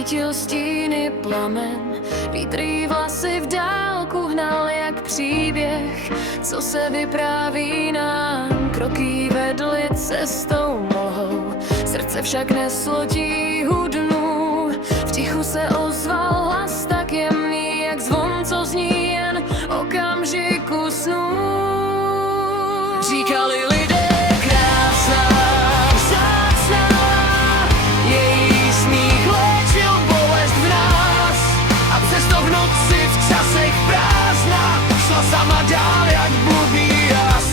svítil stíny plamen, vítr vlasy v dálku hnal jak příběh, co se vypráví nám. Kroky vedly cestou mlhou, srdce však neslo tíhu dnů. V tichu se ozval hlas tak jemný, jak zvon, co zní jen okamžiku snů. Říkali lidé krásná, vzácná, její smích léčil bolest v nás. A přesto v noci v časech prázdna šla sama dál jak bludný jas.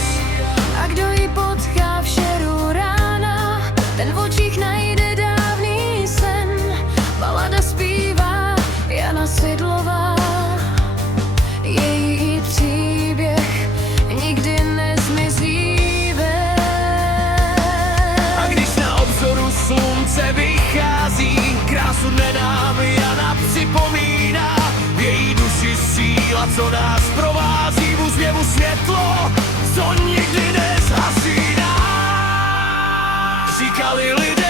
A kdo ji potká v šeru rána, ten v očích najde dávný sen. Balada zpívá Jana Sidlová, její příběh nikdy nezmizí ven. A když na obzoru slunce vychází, krásu dne nám Jana připomíná. V její duši síla, co nás provází, v úsměvu světlo, co nikdy nezhasíná. Říkali lidé